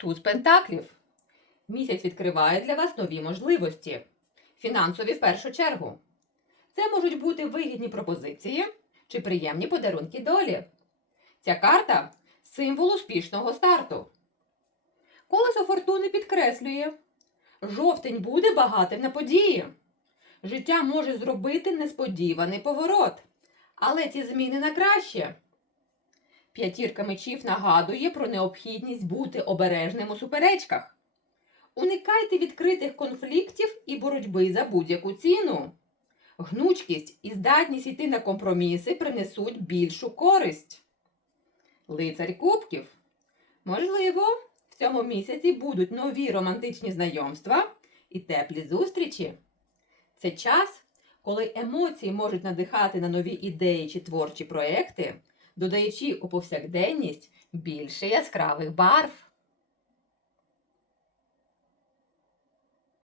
Туз пентаклів. Місяць відкриває для вас нові можливості. Фінансові в першу чергу. Це можуть бути вигідні пропозиції чи приємні подарунки долі. Ця карта символ успішного старту. Колесо фортуни підкреслює: жовтень буде багатим на події. Життя може зробити несподіваний поворот, але ці зміни на краще. П'ятірка мечів нагадує про необхідність бути обережним у суперечках. Уникайте відкритих конфліктів і боротьби за будь-яку ціну. Гнучкість і здатність йти на компроміси принесуть більшу користь. Лицарь кубків. Можливо, в цьому місяці будуть нові романтичні знайомства і теплі зустрічі. Це час, коли емоції можуть надихати на нові ідеї чи творчі проекти, додаючи у повсякденність більше яскравих барв.